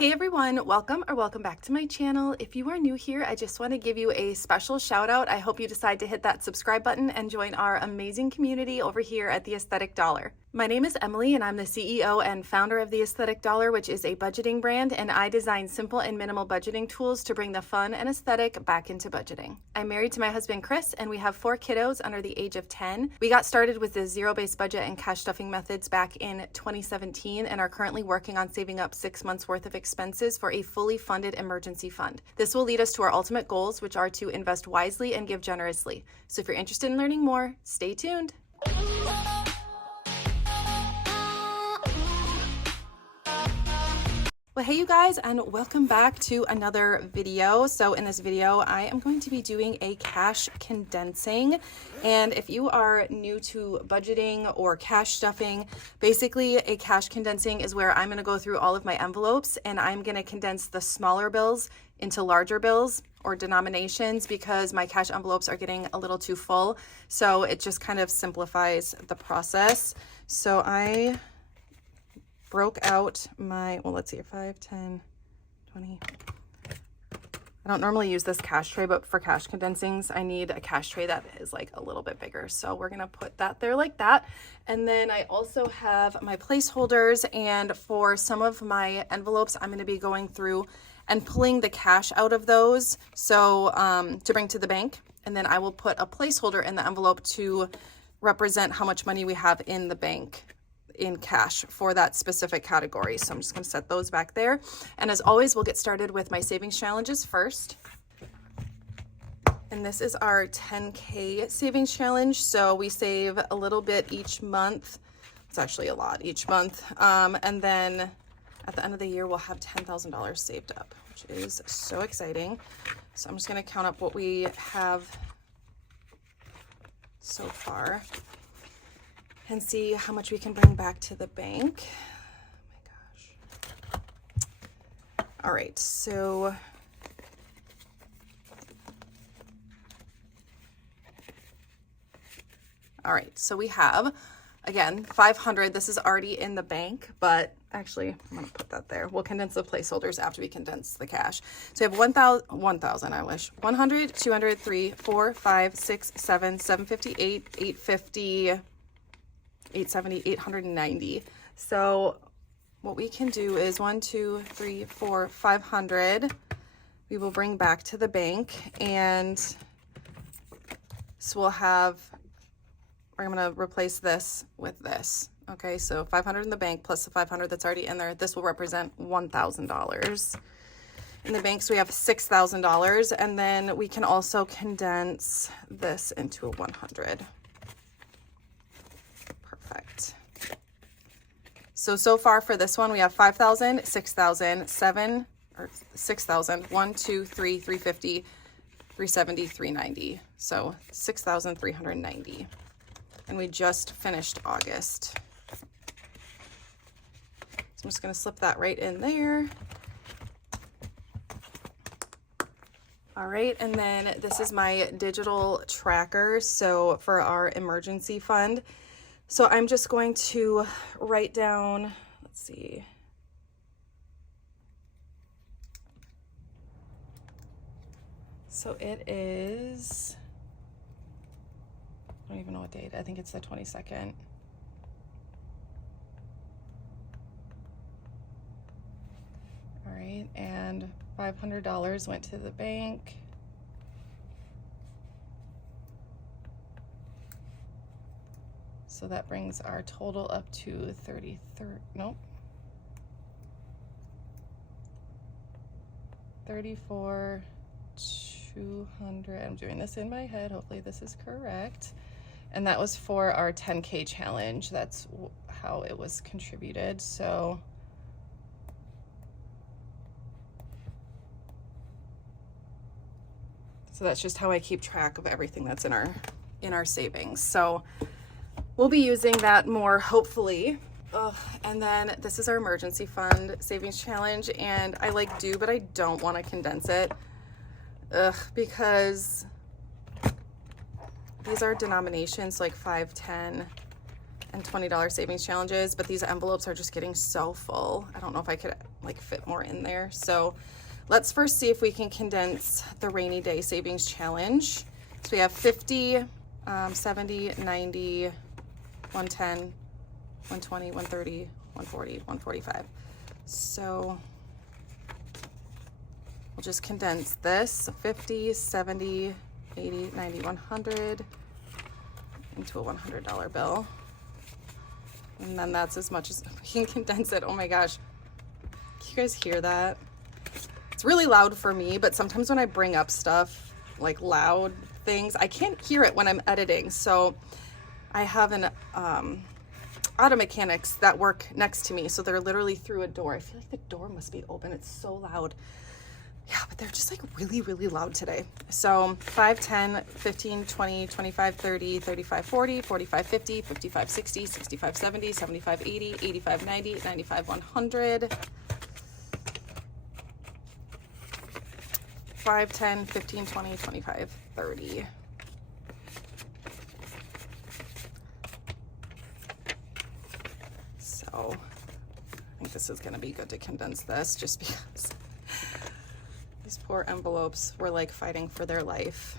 Hey everyone, welcome back to my channel. If you are new here, I just want to give you a special shout out. I hope you decide to hit that subscribe button and join our amazing community over here at The Aesthetic Dollar. My name is Emily and I'm the CEO and founder of The Aesthetic Dollar, which is a budgeting brand, and I design simple and minimal budgeting tools to bring the fun and aesthetic back into budgeting. I'm married to my husband Chris and we have 4 kiddos under the age of 10. We got started with the zero-based budget and cash stuffing methods back in 2017 and are currently working on saving up 6 months worth of expenses for a fully funded emergency fund. This will lead us to our ultimate goals, which are to invest wisely and give generously. So if you're interested in learning more, stay tuned. Well, hey you guys, and welcome back to another video. So in this video, I am going to be doing a cash condensing. And if you are new to budgeting or cash stuffing, basically a cash condensing is where I'm going to go through all of my envelopes and I'm going to condense the smaller bills into larger bills or denominations because my cash envelopes are getting a little too full. So it just kind of simplifies the process. So I broke out my, well, let's see, 5, 10, 20. I don't normally use this cash tray, but for cash condensings, I need a cash tray that is like a little bit bigger. So we're gonna put that there like that. And then I also have my placeholders, and for some of my envelopes, I'm gonna be going through and pulling the cash out of those. So to bring to the bank. And then I will put a placeholder in the envelope to represent how much money we have in the bank in cash for that specific category. So I'm just going to set those back there. And as always, we'll get started with my savings challenges first. And this is our 10K savings challenge. So we save a little bit each month. It's actually a lot each month. And then at the end of the year, we'll have $10,000 saved up, which is so exciting. So I'm just going to count up what we have so far and see how much we can bring back to the bank. Oh my gosh. All right, so we have, again, 500. This is already in the bank, but actually I'm gonna put that there. We'll condense the placeholders after we condense the cash. So we have 1,000, I wish. 100, 200, 3, 4, 5, 6, 7, 758, 850, 870, 890. So what we can do is 1, 2, 3, 4, 500. We will bring back to the bank, and so we'll have, I'm going to replace this with this. Okay, so 500 in the bank plus the 500 that's already in there. This will represent $1,000. In the bank, so we have $6,000, and then we can also condense this into a 100. Perfect. So far for this one, we have 5,000, 6,000, 7, or 6,000, 1, 2, 3, 350, 370, 390. So 6,390. And we just finished August. So I'm just going to slip that right in there. All right, and then this is my digital tracker. So for our emergency fund. So I'm just going to write down, let's see. So it is, I don't even know what date. I think it's the 22nd. All right, and $500 went to the bank. So that brings our total up to 34,200. I'm doing this in my head. Hopefully this is correct. And that was for our 10K challenge. That's how it was contributed. So that's just how I keep track of everything that's in our savings. So we'll be using that more, hopefully. And then this is our emergency fund savings challenge, and I do, but I don't want to condense it because these are denominations like 5, 10, and $20 savings challenges, but these envelopes are just getting so full. I don't know if I could like fit more in there. So let's first see if we can condense the rainy day savings challenge. So we have 50, 70, 90, 110, 120, 130, 140, 145. So we'll just condense this 50, 70, 80, 90, 100 into a $100 bill. And then that's as much as we can condense it. Oh my gosh. Can you guys hear that? It's really loud for me, but sometimes when I bring up stuff, like loud things, I can't hear it when I'm editing. So I have an auto mechanics that work next to me. So they're literally through a door. I feel like the door must be open. It's so loud. Yeah, but they're just like really, really loud today. So 5, 10, 15, 20, 25, 30, 35, 40, 45, 50, 55, 60, 65, 70, 75, 80, 85, 90, 95, 100. 5, 10, 15, 20, 25, 30. So I think this is going to be good to condense this just because these poor envelopes were like fighting for their life.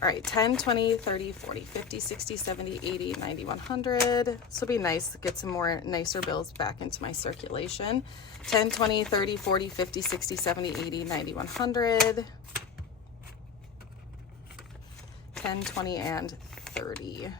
All right, 10, 20, 30, 40, 50, 60, 70, 80, 90, 100. This will be nice to get some more nicer bills back into my circulation. 10, 20, 30, 40, 50, 60, 70, 80, 90, 100. 10, 20, and 30.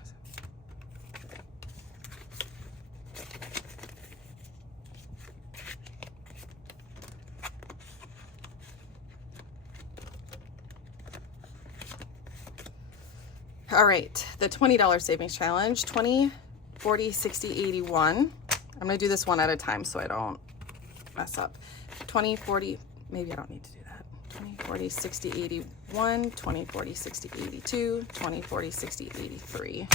All right, the $20 savings challenge, 20, 40, 60, 81. I'm gonna do this one at a time so I don't mess up. 20, 40, maybe I don't need to do that. 20, 40, 60, 81, 20, 40, 60, 82, 20, 40, 60, 83.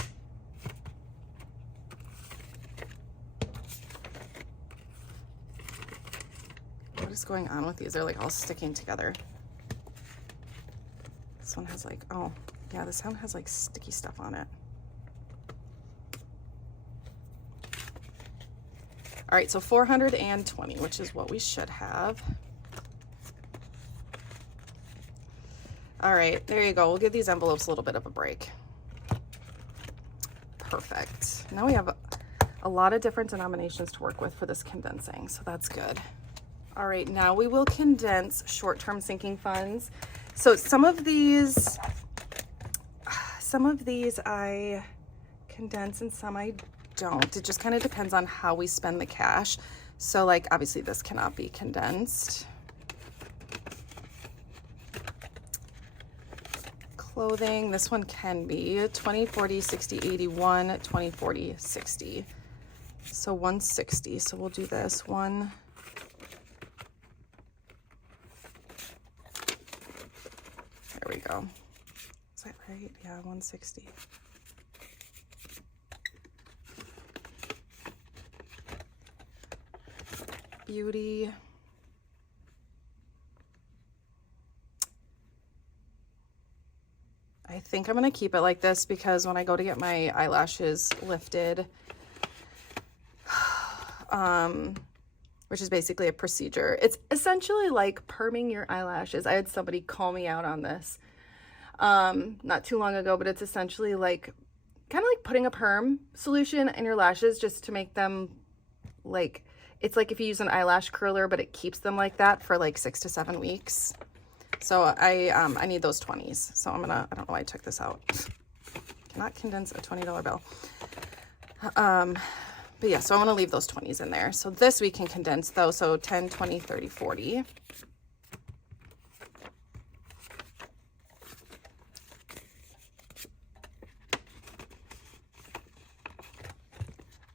What is going on with these? They're like all sticking together. This one has like, oh, yeah, this one has like sticky stuff on it. All right, so 420, which is what we should have. All right, there you go. We'll give these envelopes a little bit of a break. Perfect. Now we have a lot of different denominations to work with for this condensing, so that's good. All right, now we will condense short-term sinking funds. So some of these I condense and some I don't. It just kind of depends on how we spend the cash. So like obviously this cannot be condensed. Clothing, this one can be 20, 40, 60, 81, 20, 40, 60. So 160. So we'll do this one. There we go. Is that right? Yeah, 160. Beauty. I think I'm going to keep it like this because when I go to get my eyelashes lifted, which is basically a procedure, it's essentially like perming your eyelashes. I had somebody call me out on this not too long ago, but it's essentially like kind of like putting a perm solution in your lashes just to make them like, it's like if you use an eyelash curler, but it keeps them like that for like 6 to 7 weeks. So I need those 20s. So I don't know why I took this out. Cannot condense a $20 bill. But yeah, so I want to leave those 20s in there. So this we can condense though. So 10, 20, 30, 40.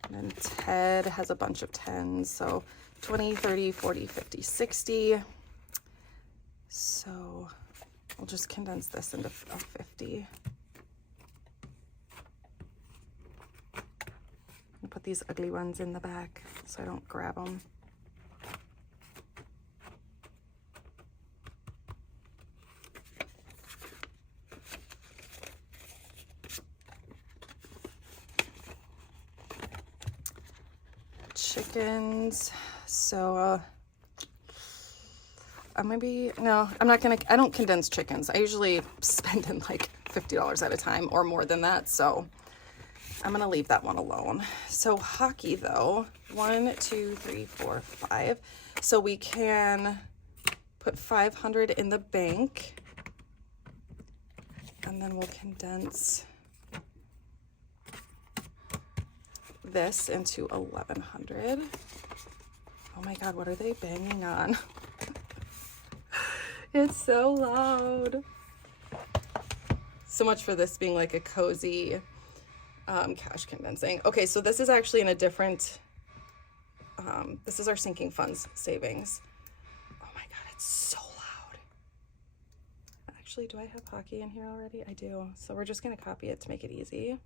And then Ted has a bunch of 10s. So 20, 30, 40, 50, 60. So we'll just condense this into a 50. I'll put these ugly ones in the back so I don't grab them. chickens. So no, I'm not gonna, I don't condense chickens. I usually spend in like $50 at a time or more than that. So I'm gonna leave that one alone. So hockey though, 1, 2, 3, 4, 5. So we can put 500 in the bank, and then we'll condense this into 1,100. Oh my God, what are they banging on? It's so loud. So much for this being like a cozy cash condensing. Okay, so this is actually in a different, this is our sinking funds savings. Oh my God, it's so loud. Actually, do I have hockey in here already? I do. So we're just gonna copy it to make it easy.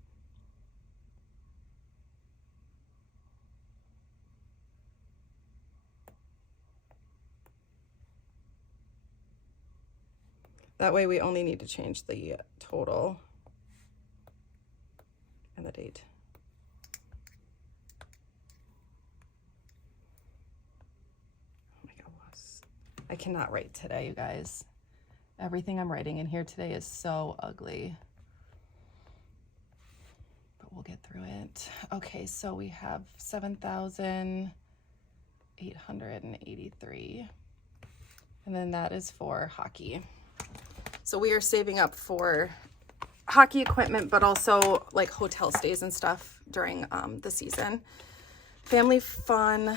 That way we only need to change the total and the date. Oh my God, I cannot write today, you guys. Everything I'm writing in here today is so ugly. But we'll get through it. Okay, so we have 7,883. And then that is for hockey. So we are saving up for hockey equipment, but also like hotel stays and stuff during the season. Family fun,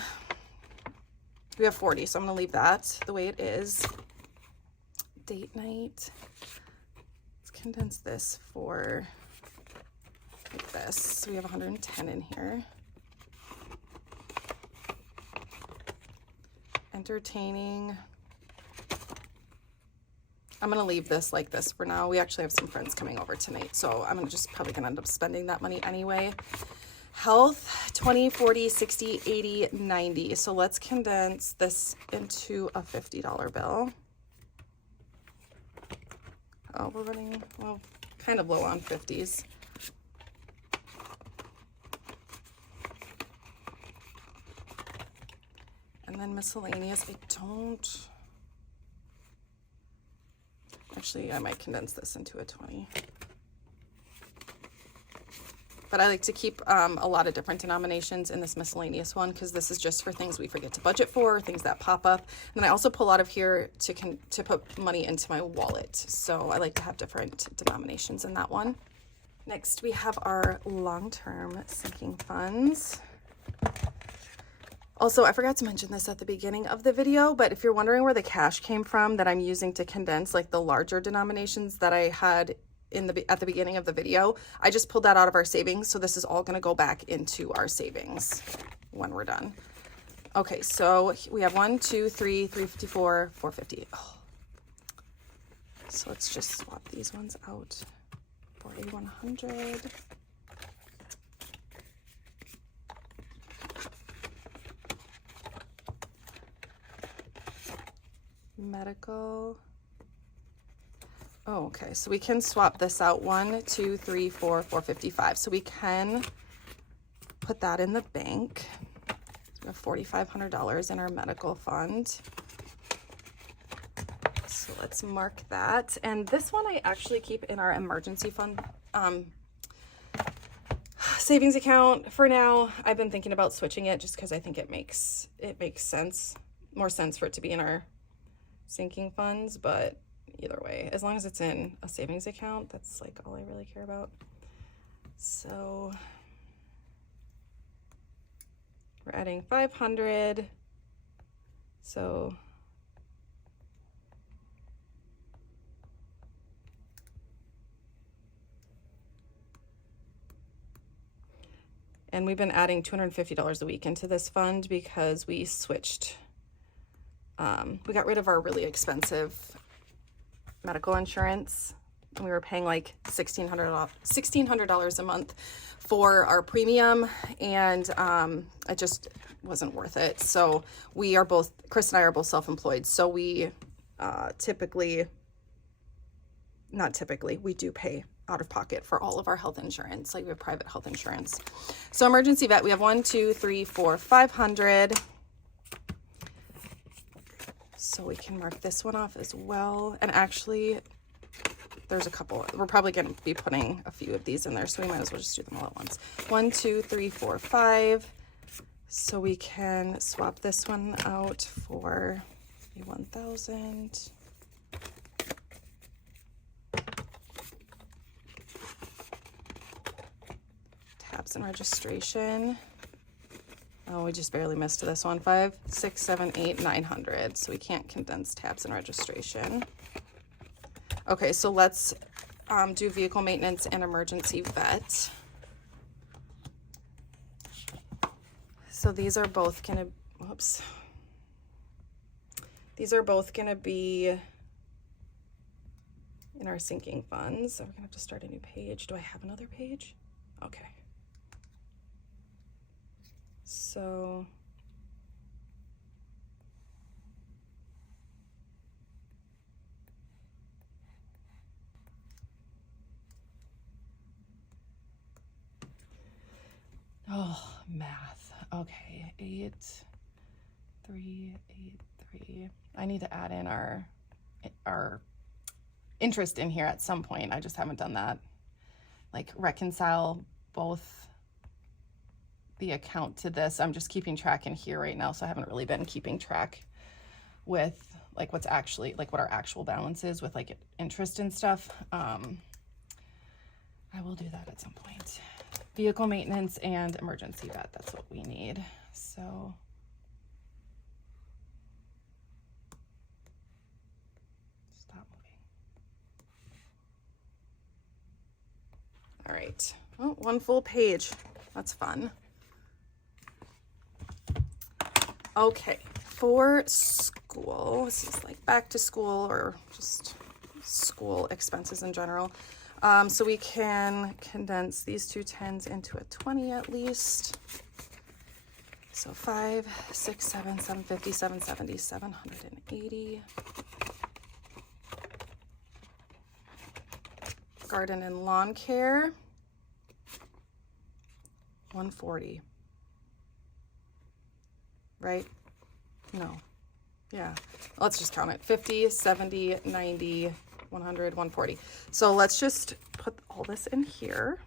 we have 40, so I'm gonna leave that the way it is. Date night, let's condense this for like this. So we have 110 in here. Entertaining, I'm gonna leave this like this for now. We actually have some friends coming over tonight, so I'm just probably gonna end up spending that money anyway. Health, 20, 40, 60, 80, 90. So let's condense this into a $50 bill. Oh, we're running, well, kind of low on 50s. And then miscellaneous, actually, I might condense this into a 20. But I like to keep a lot of different denominations in this miscellaneous one because this is just for things we forget to budget for, things that pop up. And then I also pull out of here to put money into my wallet. So I like to have different denominations in that one. Next, we have our long-term sinking funds. Also, I forgot to mention this at the beginning of the video, but if you're wondering where the cash came from that I'm using to condense like the larger denominations that I had at the beginning of the video, I just pulled that out of our savings. So this is all going to go back into our savings when we're done. Okay, so we have 1, 2, 3, 354, 450. Oh. So let's just swap these ones out for a 100. Medical. Oh, okay, so we can swap this out. 1, 2, 3, 4, 455. So we can put that in the bank. We have $4,500 in our medical fund. So let's mark that. And this one I actually keep in our emergency fund savings account for now. I've been thinking about switching it just because I think it makes more sense for it to be in our sinking funds, but either way, as long as it's in a savings account, that's like all I really care about. So we're adding 500. So and we've been adding $250 a week into this fund because we switched. We got rid of our really expensive medical insurance. We were paying like $1,600 a month for our premium, and it just wasn't worth it. So Chris and I are both self-employed. So we we do pay out of pocket for all of our health insurance. Like we have private health insurance. So emergency vet, we have 1, 2, 3, 4, 500. So we can mark this one off as well. And actually, there's a couple. We're probably going to be putting a few of these in there, so we might as well just do them all at once. 1, 2, 3, 4, 5. So we can swap this one out for a 1,000. Tabs and registration. Oh, we just barely missed this one. 5, 6, 7, 8, 900. So we can't condense tabs and registration. Okay, so let's do vehicle maintenance and emergency vet. So these are both gonna, whoops. These are both gonna be in our sinking funds. So we're gonna have to start a new page. Do I have another page? Okay. So oh, math. Okay, 8, 3, 8, 3. I need to add in our interest in here at some point. I just haven't done that. Like reconcile both the account to this. I'm just keeping track in here right now, so I haven't really been keeping track with like what's actually like what our actual balance is with like interest and stuff. I will do that at some point. Vehicle maintenance and emergency vet, that's what we need. So stop moving. All right, well, one full page. That's fun. Okay, for school, this is like back to school or just school expenses in general. So we can condense these two 10s into a 20 at least. So 5, 6, 7, 750, 770, 780. Garden and lawn care, 140. Right? No. Yeah. Let's just count it. 50, 70, 90, 100, 140. So let's just put all this in here.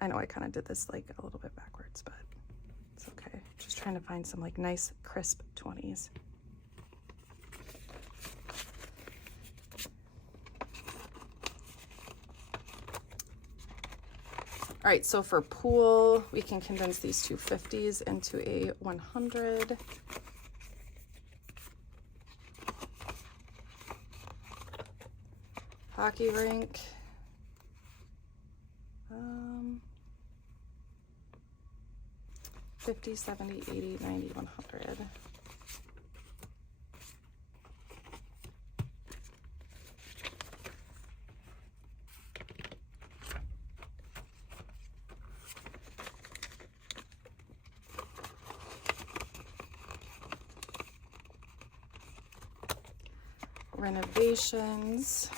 I know I kind of did this like a little bit backwards, but it's okay. Just trying to find some like nice crisp 20s. All right, so for pool, we can condense these two 50s into a 100. Hockey rink. 50, 70, 80, 90, 100. Renovations,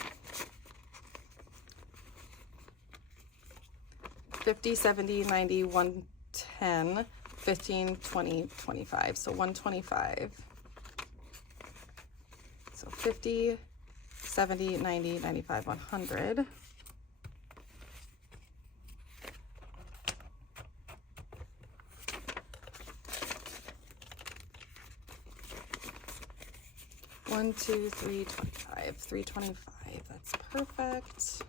50, 70, 90, 110, 15, 20, 25. So 125. So 50, 70, 90, 95, 100. One, 2, 3, 25, 325. That's perfect.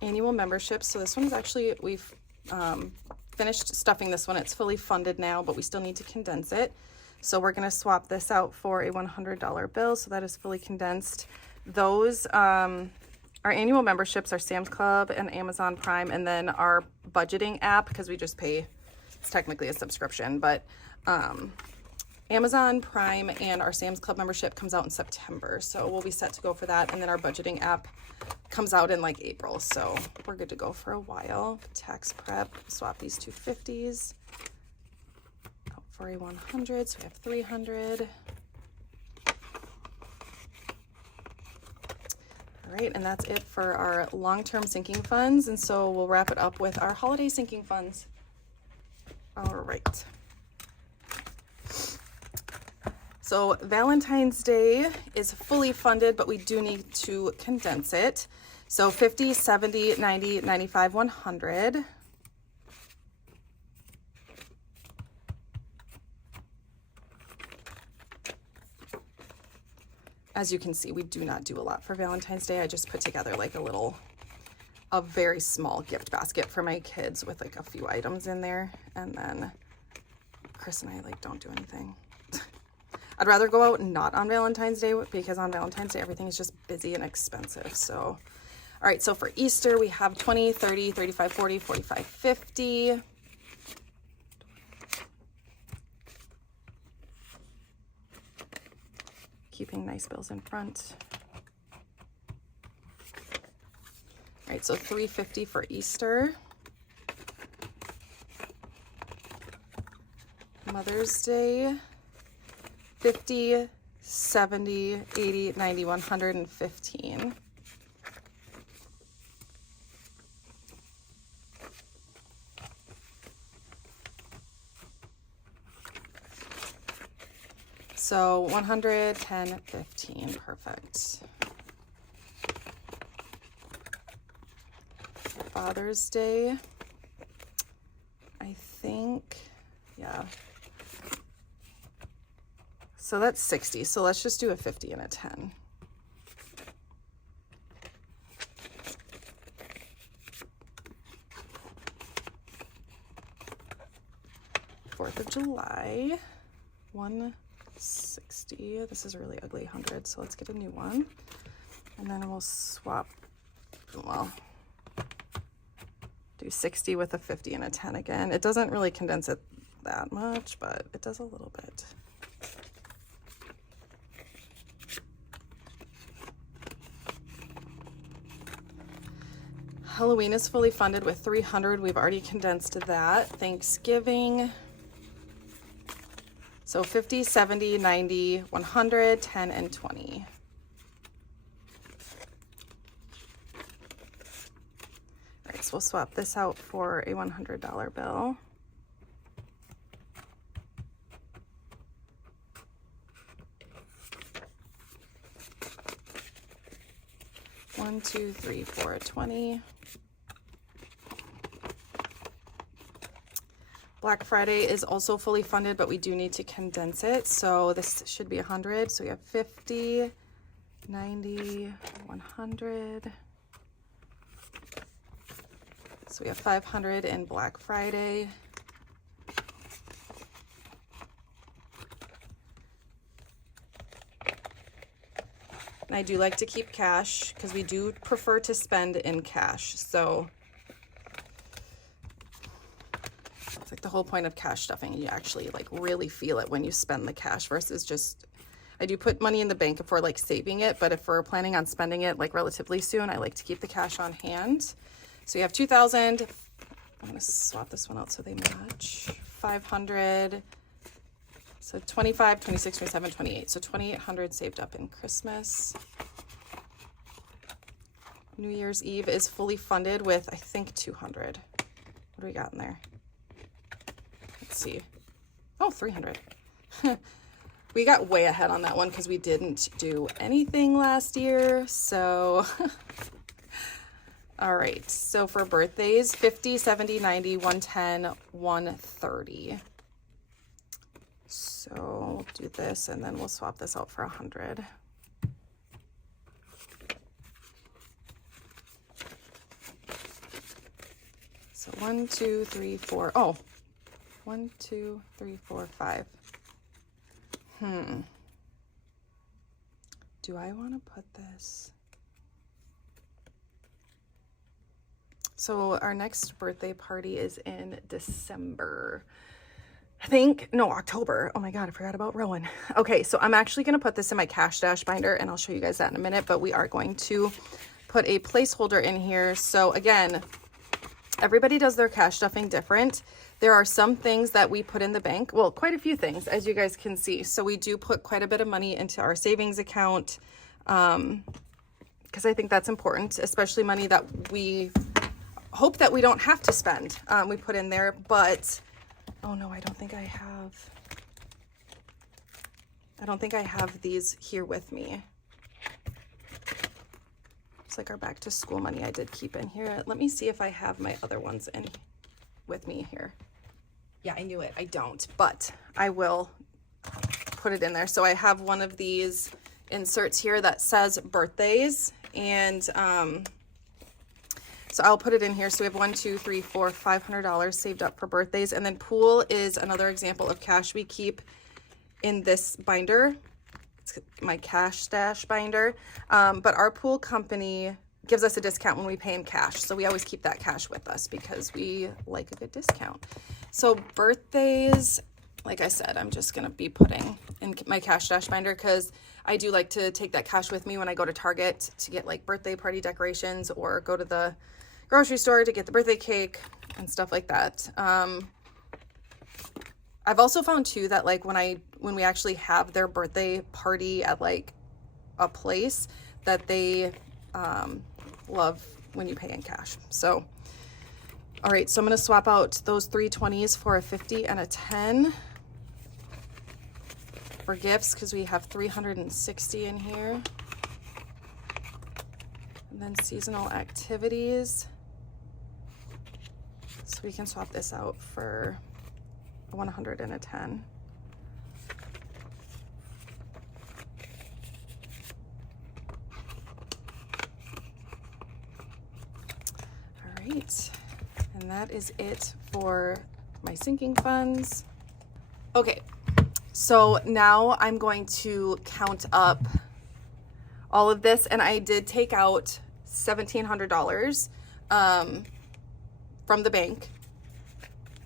Annual memberships. So this one's actually, we've finished stuffing this one. It's fully funded now, but we still need to condense it. So we're going to swap this out for a $100 bill. So that is fully condensed. Those, our annual memberships are Sam's Club and Amazon Prime, and then our budgeting app, because we just pay, it's technically a subscription, but Amazon Prime and our Sam's Club membership comes out in September. So we'll be set to go for that. And then our budgeting app comes out in like April. So we're good to go for a while. Tax prep, swap these two 50s. for a 100, so we have 300. All right, and that's it for our long-term sinking funds. And so we'll wrap it up with our holiday sinking funds. All right. So Valentine's Day is fully funded, but we do need to condense it. So 50, 70, 90, 95, 100. As you can see, we do not do a lot for Valentine's Day. I just put together like a very small gift basket for my kids with like a few items in there. And then Chris and I like don't do anything. I'd rather go out not on Valentine's Day because on Valentine's Day, everything is just busy and expensive. So, all right, so for Easter, we have 20, 30, 35, 40, 45, 50. Keeping nice bills in front. All right, so 350 for Easter. Mother's Day, 50, 70, 80, 90, 115. So 100, 10, 15, perfect. Father's Day, I think, yeah. So that's 60, so let's just do a 50 and a 10. Fourth of July, 160. This is a really ugly 100, so let's get a new one. And then we'll swap, well, do 60 with a 50 and a 10 again. It doesn't really condense it that much, but it does a little bit. Halloween is fully funded with 300. We've already condensed that. Thanksgiving. So 50, 70, 90, 100, 10, and 20. All right, so we'll swap this out for a $100 bill. One, two, three, four, 20. Black Friday is also fully funded, but we do need to condense it. So this should be 100. So we have 50, 90, 100. So we have 500 in Black Friday. And I do like to keep cash because we do prefer to spend in cash. So it's like the whole point of cash stuffing. You actually like really feel it when you spend the cash versus just, I do put money in the bank for like saving it, but if we're planning on spending it like relatively soon, I like to keep the cash on hand. So you have 2,000. I'm gonna swap this one out so they match. 500. So 25, 26, 27, 28. So 2,800 saved up in Christmas. New Year's Eve is fully funded with, I think, 200. What do we got in there? Let's see. Oh, 300. We got way ahead on that one because we didn't do anything last year. So, all right. So for birthdays, 50, 70, 90, 110, 130. So we'll do this and then we'll swap this out for 100. So 1, 2, 3, 4. Oh, 1, 2, 3, 4, 5. Do I want to put this? So our next birthday party is in December. I think, no, October. Oh my God, I forgot about Rowan. Okay, so I'm actually going to put this in my cash dash binder and I'll show you guys that in a minute, but we are going to put a placeholder in here. So again, everybody does their cash stuffing different. There are some things that we put in the bank. Well, quite a few things, as you guys can see. So we do put quite a bit of money into our savings account because I think that's important, especially money that we hope that we don't have to spend. We put in there, but oh no, I don't think I have these here with me. It's like our back to school money I did keep in here. Let me see if I have my other ones in with me here. Yeah, I knew it. I don't, but I will put it in there. So I have one of these inserts here that says birthdays, and so I'll put it in here. So we have $500 saved up for birthdays. And then pool is another example of cash we keep in this binder. It's my cash stash binder. But our pool company gives us a discount when we pay in cash. So we always keep that cash with us because we like a good discount. So birthdays, like I said, I'm just going to be putting in my cash stash binder because I do like to take that cash with me when I go to Target to get like birthday party decorations or go to the grocery store to get the birthday cake and stuff like that. I've also found too that like when we actually have their birthday party at like a place that they love when you pay in cash. So, all right, so I'm gonna swap out those 3 20s for a 50 and a 10 for gifts because we have 360 in here. And then seasonal activities. So we can swap this out for a 100 and a 10. All right, and that is it for my sinking funds. Okay, so now I'm going to count up all of this, and I did take out $1,700 from the bank.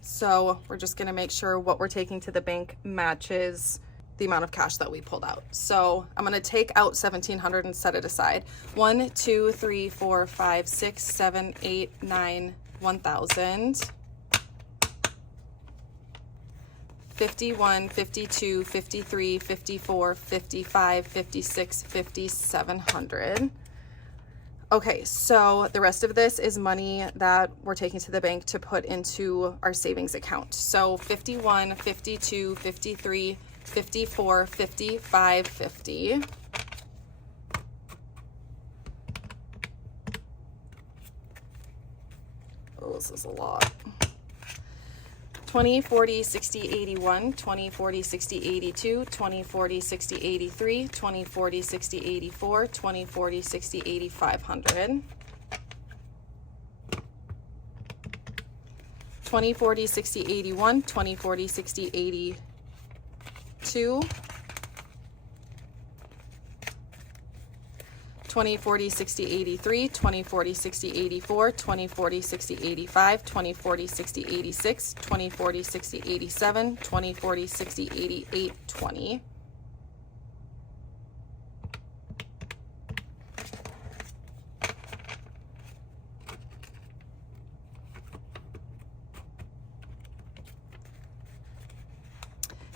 So we're just gonna make sure what we're taking to the bank matches the amount of cash that we pulled out. So I'm gonna take out $1,700 and set it aside. 1, 2, 3, 4, 5, 6, 7, 8, 9, 1,000. 51, 52, 53, 54, 55, 56, 5,700. Okay, so the rest of this is money that we're taking to the bank to put into our savings account. So 51, 52, 53, 54, 55, 50. Oh, this is a lot. 20, 40, 60, 81, 20, 40, 60, 82, 20, 40, 60, 83, 20, 40, 60, 84, 20, 40, 60, 8,500. 20, 40, 60, 81, 20, 40, 60, 82. 20, 40, 60, 83, 20, 40, 60, 84, 20, 40, 60, 85, 20, 40, 60, 86, 20, 40, 60, 87, 20, 40, 60, 88, 20.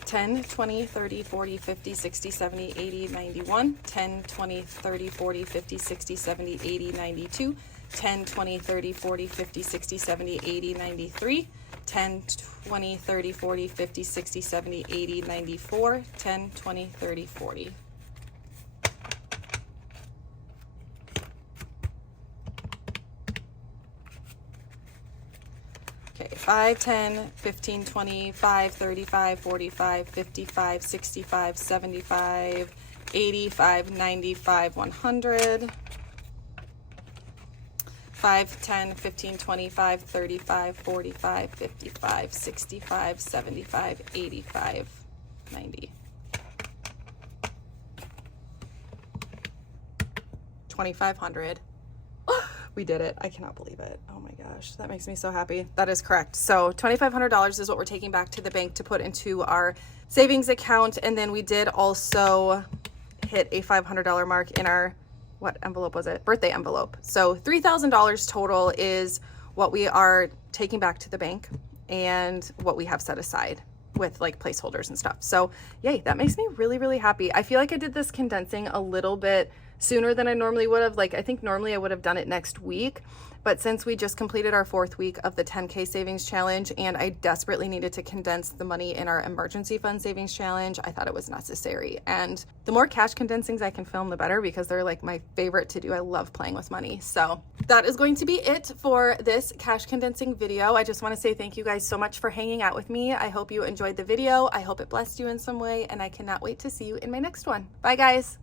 $10, $20, $30, $40, $50, $60, $70, $80, $91, $10, $20, $30, $40, $50, $60, $70, $80, $92, $10, $20, $30, $40, $50, $60, $70, $80, $93, $10, $20, $30, $40, $50, $60, $70, $80, $94, $10, $20, $30, $40. Okay, 5, 10, 15, 25, 35, 45, 55, 65, 75, 85, 95, 100. 5, 10, 15, 25, 35, 45, 55, 65, 75, 85, 90. 2,500. We did it. I cannot believe it. Oh my gosh, that makes me so happy. That is correct. So $2,500 is what we're taking back to the bank to put into our savings account. And then we did also hit a $500 mark in our, what envelope was it? Birthday envelope. So $3,000 total is what we are taking back to the bank. and what we have set aside with like placeholders and stuff. So yay, that makes me really, really happy. I feel like I did this condensing a little bit sooner than I normally would have. Like, I think normally I would have done it next week, but since we just completed our 4th week of the 10K savings challenge and I desperately needed to condense the money in our emergency fund savings challenge, I thought it was necessary. And the more cash condensings I can film, the better, because they're like my favorite to do. I love playing with money. So that is going to be it for this cash condensing video. I just want to say thank you guys so much for hanging out with me. I hope you enjoyed the video. I hope it blessed you in some way, and I cannot wait to see you in my next one. Bye guys.